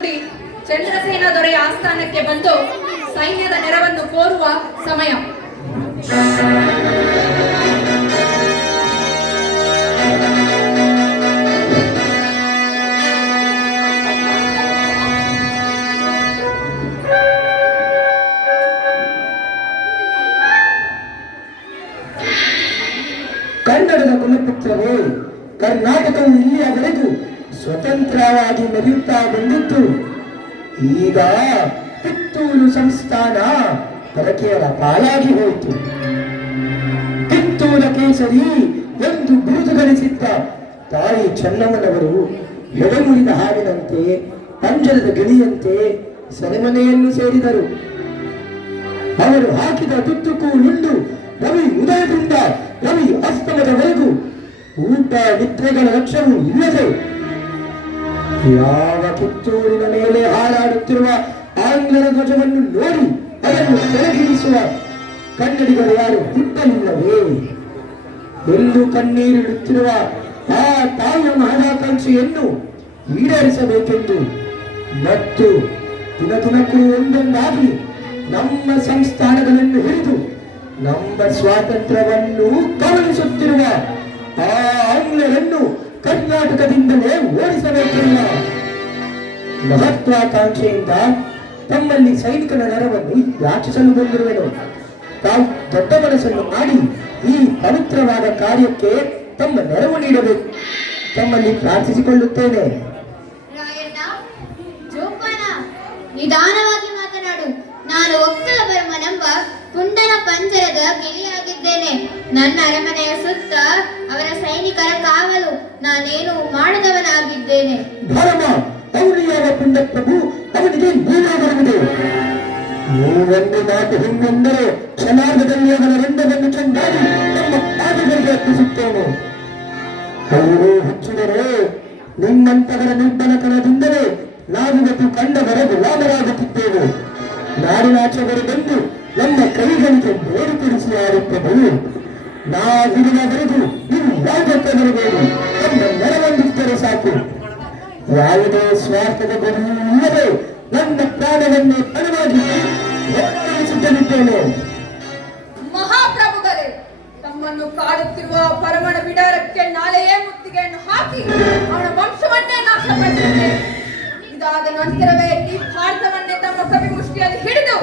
ಚಂದ್ರಸೇನ ದೊರೆಯ ಆಸ್ಥಾನಕ್ಕೆ ಬಂದು ಸೈನ್ಯದ ನೆರವನ್ನು ಕೋರುವ ಸಮಯ. ಕನ್ನಡದ ಕುಲಪುತ್ರರೇ, ಕರ್ನಾಟಕವು ಇಲ್ಲಿಯವರೆಗೂ ಸ್ವತಂತ್ರವಾಗಿ ಮೆರೆಯುತ್ತಾ ಬಂದಿತ್ತು. ಈಗ ಕಿತ್ತೂರು ಸಂಸ್ಥಾನ ಪರಕೀಯರ ಪಾಲಾಗಿ ಹೋಯಿತು. ಕಿತ್ತೂರ ಕೇಸರಿ ಎಂದು ಬಿರುದು ಗಳಿಸಿದ್ದ ತಾಯಿ ಚೆನ್ನಮ್ಮನವರು ಎಡೆಮುರಿದ ಹಾವಿನಂತೆ, ಪಂಜರದ ಗಿಳಿಯಂತೆ ಸೆರೆಮನೆಯನ್ನು ಸೇರಿದರು. ಅವರು ಹಾಕಿದ ತುತ್ತುಕು ಉಂಡು ರವಿ ಉದಯದಿಂದ ರವಿ ಅಸ್ತಮದವರೆಗೂ ಊಟ ನಿದ್ರೆಗಳ ಲಕ್ಷ್ಯವೂ ಇಲ್ಲದೆ ಯಾವ ಕಿತ್ತೂರಿನ ಮೇಲೆ ಹಾರಾಡುತ್ತಿರುವ ಆಂಗ್ಲರ ಧ್ವಜವನ್ನು ನೋಡಿ ಅದನ್ನು ಕೆಳಗಿಳಿಸುವ ಕನ್ನಡಿಗರು ಯಾರು ಹುಟ್ಟಲಿಲ್ಲವೇ ಎಂದು ಕಣ್ಣೀರಿಡುತ್ತಿರುವ ಆ ತಾಯಿಯ ಮಹದಾಕಾಂಕ್ಷೆಯನ್ನು ಈಡೇರಿಸಬೇಕೆಂದು ಮತ್ತು ದಿನದಿನಕ್ಕೂ ಒಂದೊಂದಾಗಿ ನಮ್ಮ ಸಂಸ್ಥಾನಗಳನ್ನು ಹಿಡಿದು ನಮ್ಮ ಸ್ವಾತಂತ್ರ್ಯವನ್ನು ಕಬಳಿಸುತ್ತಿರುವ ಆ ಆಂಗ್ಲರನ್ನು ಕರ್ನಾಟಕದಿಂದಲೇ ಓಡಿಸಬೇಕೆಲ್ಲ ಮಹತ್ವಾಕಾಂಕ್ಷೆಯಿಂದ ತಮ್ಮಲ್ಲಿ ಸೈನಿಕನ ನೆರವನ್ನು ಯಾಚಿಸಲು ಬಂದಿರುವೆನು. ತಾವು ದೊಡ್ಡ ಮನಸ್ಸನ್ನು ಮಾಡಿ ಈ ಪವಿತ್ರವಾದ ಕಾರ್ಯಕ್ಕೆ ತಮ್ಮ ನೆರವು ನೀಡಬೇಕು ತಮ್ಮಲ್ಲಿ ಪ್ರಾರ್ಥಿಸಿಕೊಳ್ಳುತ್ತೇನೆ. ನಿಧಾನವಾಗಿ ಮಾತನಾಡು. ನಾನು ಒಕ್ಕಲ ಬರ್ಮನೆಂಬ ಪುಂಡನ ಪಂಜರದ ಗಿಳಿಯಾಗಿದ್ದೇನೆ. ನನ್ನ ಅರಮನೆಯ ಸುತ್ತ ಅವರ ಸೈನಿಕರ ಕಾವಲು ನಾನೇನು ಮಾಡದವನಾಗಿದ್ದೇನೆ. ಧರ್ಮ ಅವನಿಯಾದ ಪುಂಡ ಪ್ರಭು ಅವನಿಗೆ ನೀನಾಗಿರುವುದು. ನೀವೊಂದು ಮಾತು ಹಿಂದೆಂದರೆ ಕ್ಷಣಾರ್ಧದಲ್ಲಿ ಅವನ ರಂಗವನ್ನು ಚೆಂದಾಗಿ ನಮ್ಮ ಪಾದಗಳಿಗೆ ಅರ್ಪಿಸುತ್ತೇನೆ. ಅವರು ಹುಚ್ಚಿದರೆ ನಿಮ್ಮಂತವರ ನಿರ್ಬಲತನದಿಂದಲೇ ನಾವಿವತ್ತು ಕಂಡವರೆಗೂ ಲಾಭರಾಗುತ್ತಿದ್ದೇವೆ. ನಾಡಿನಾಚೆಗಳು ಬಂದು ನಮ್ಮ ಕೈಗಳಿಗೆ ಬೇರು ತಿಳಿಸಿ ಆಡುತ್ತದೆ. ನಾವಿರುವವರೆಗೂ ನೀವು ಯಾವುದಕ್ಕೆ ಬರಬೇಕು, ನಮ್ಮ ನೆರವಂದಿದ್ದರೆ ಸಾಕು. ಯಾವುದೇ ಸ್ವಾರ್ಥದ ಗುರಿಯೂ ಇಲ್ಲದೆ ನನ್ನ ಪ್ರಾಣವನ್ನು ಪಣವಾಗಿ ಸಿದ್ಧನಿದ್ದೇನೆ. ಮಹಾಪ್ರಭುಗಳೇ, ತಮ್ಮನ್ನು ಕಾಡುತ್ತಿರುವ ಪರಮಣ ಬಿಡಾರಕ್ಕೆ ನಾಳೆಯೇ ಮುತ್ತಿಗೆಯನ್ನು ಹಾಕಿ ಅವನ ವಂಶವನ್ನೇ ನಾಶಪಡಿಸುತ್ತೇನೆ. ಇದಾದ ನಂತರವೇ ಈ ಭಾರತವನ್ನೇ ತಮ್ಮ ಕವಿ ಮುಷ್ಟಿಯಲ್ಲಿ ಹಿಡಿದು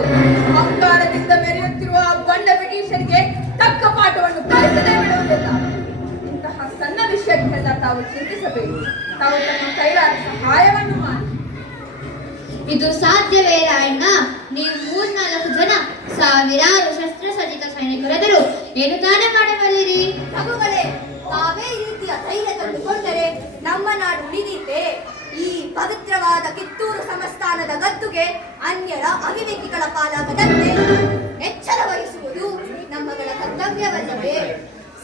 ಅಹಂಕಾರದಿಂದ ಮೆರೆಯುತ್ತಿರುವ ಬಂಡ ಬ್ರಿಟಿಷರಿಗೆ ತಕ್ಕ ಪಾಠವನ್ನು ಕಲಿಸದೇ ಬಿಡುವುದಿಲ್ಲ. ಇಂತಹ ಸಣ್ಣ ವಿಷಯಕ್ಕೆಲ್ಲ ತಾವು ಚಿಂತಿಸಬೇಕು. ತಾವು ತಮ್ಮ ಕೈಲಾದ ಸಹಾಯವನ್ನು ಮಾಡಿ. ಇದು ಸಾಧ್ಯವೇ ರಾಯಣ್ಣ? ನೀವು 3-4 ಜನ ಸಾವಿರಾರು ಶಸ್ತ್ರಸಜ್ಜಿತ ಸೈನಿಕರೆದರು ಏನು ತಾನೇ ಮಾಡಬಲ್ಲಿರಿ? ಪ್ರಭುಗಳೇ, ತಾವೇ ಈ ರೀತಿಯ ಧೈರ್ಯ ತಂದುಕೊಂಡರೆ ನಮ್ಮ ನಾಡು ಉಳಿದೀತೆ. ಈ ಪವಿತ್ರವಾದ ಕಿತ್ತೂರು ಸಂಸ್ಥಾನದ ಗದ್ದುಗೆ ಅನ್ಯರ ಅವಿವೇಕಿಗಳ ಪಾಲಾಗದಂತೆ ಎಚ್ಚರ ವಹಿಸುವುದು ನಮ್ಮಗಳ ಕರ್ತವ್ಯವಲ್ಲವೇ?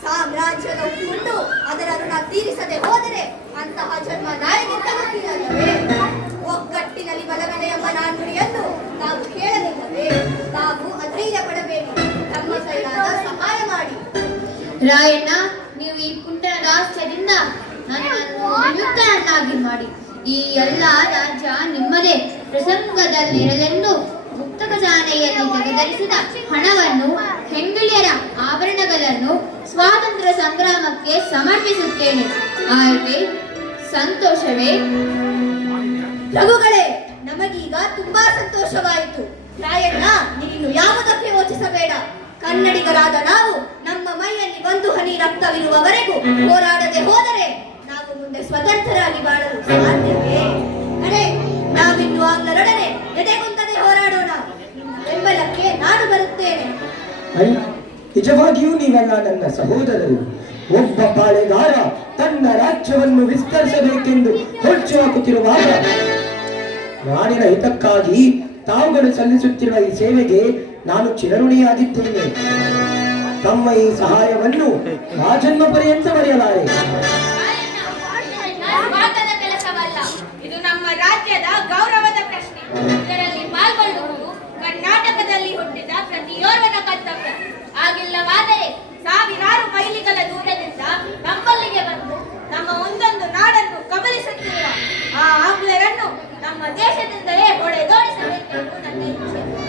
ಸಾಮ್ರಾಜ್ಯದ ಉಂಟು ಅದರ ಋಣ ತೀರಿಸದೆ ಹೋದರೆ ಅಂತಹ ಜನ್ಮ ನಾಳೆಗೆ ತಲುಪಿಲ್ಲವೇ? ಒಗ್ಗಟ್ಟಿನಲ್ಲಿ ಬಲವಿದೆ ಎಂಬ ನಾನುಡಿಯನ್ನು ನಾವು ಕೇಳಲಿಲ್ಲವೇ? ನಾವು ಅಧೈರ್ಯ ಪಡಬೇಡಿ, ನಮ್ಮ ಕೈಲಾದ ಸಹಾಯ ಮಾಡಿ. ರಾಯಣ್ಣ, ನೀವು ಈ ಪುಂಡನ ದಾಸ್ಯದಿಂದ ನನ್ನನ್ನು ನಿಯುಕ್ತನನ್ನಾಗಿ ಮಾಡಿ. ಈ ಎಲ್ಲ ರಾಜ್ಯ ನಿಮ್ಮದೇ. ಪ್ರಸಂಗದಲ್ಲಿರಲೆಂದು ಮುಕ್ತ ಖಜಾನೆಯಲ್ಲಿ ತೆಗೆದರಿಸಿದ ಹಣವನ್ನು, ಹೆಂಗಳಿಯರ ಆಭರಣಗಳನ್ನು ಸ್ವಾತಂತ್ರ್ಯ ಸಂಗ್ರಾಮಕ್ಕೆ ಸಮರ್ಪಿಸುತ್ತೇನೆ. ಆಯ್ಕೆ? ಸಂತೋಷವೇ? ಪ್ರಭುಗಳೇ, ನಮಗೀಗ ತುಂಬಾ ಸಂತೋಷವಾಯಿತು. ರಾಯಣ್ಣ, ನೀನು ಯಾವುದಕ್ಕೆ ಯೋಚಿಸಬೇಡ. ಕನ್ನಡಿಗರಾದ ನಾವು ನಮ್ಮ ಮೈಯಲ್ಲಿ ಒಂದು ಹನಿ ರಕ್ತವಿರುವವರೆಗೂ ಹೋರಾಡದೆ ಹೋದರೆ ನಾವು ಮುಂದೆ ಸ್ವತಂತ್ರರಾಗಿ ಬಾಳಲು ಸಾಧ್ಯವೇ? ಅರೆ, ನಾವಿನ್ನು ಆಂಗ್ಲರೊಡನೆ ಎದೆಗುಂದದೆ ಹೋರಾಡೋಣ. ಬೆಂಬಲಕ್ಕೆ ನಾನು ಬರುತ್ತೇನೆ. ನಿಜವಾಗಿಯೂ ನೀವೆಲ್ಲ ನನ್ನ ಸಹೋದರರು. ಒಬ್ಬ ಪಾಳೆಗಾರ ತನ್ನ ರಾಜ್ಯವನ್ನು ವಿಸ್ತರಿಸಬೇಕೆಂದು ಹೊರಚು ಹಾಕುತ್ತಿರುವಾಗ ನಾಡಿನ ಹಿತಕ್ಕಾಗಿ ತಾವುಗಳು ಸಲ್ಲಿಸುತ್ತಿರುವ ಈ ಸೇವೆಗೆ ನಾನು ಚಿರಋಣಿಯಾಗಿದ್ದೇನೆ. ತಮ್ಮ ಈ ಸಹಾಯವನ್ನು ಆ ಜನ್ಮ ಪರ್ಯಂತ ಮರೆಯಲಾರೆ. ಕೆಲಸವಲ್ಲ, ಇದು ನಮ್ಮ ರಾಜ್ಯದ ಗೌರವದ ಪ್ರಶ್ನೆ. ಇದರಲ್ಲಿ ಪಾಲ್ಗೊಳ್ಳುವುದು ಕರ್ನಾಟಕದಲ್ಲಿ ಹುಟ್ಟಿದ ಪ್ರತಿಯೋರ್ವನ ಕರ್ತವ್ಯ. ಆಗಿಲ್ಲವಾದರೆ ಸಾವಿರಾರು ಮೈಲಿಗಳ ದೂರದಿಂದ ನಮ್ಮಲ್ಲಿಗೆ ಬಂದು ನಮ್ಮ ಒಂದೊಂದು ನಾಡನ್ನು ಕಬಲಿಸುತ್ತಿರುವ ಆ ಆಂಗ್ಲರನ್ನು ನಮ್ಮ ದೇಶದ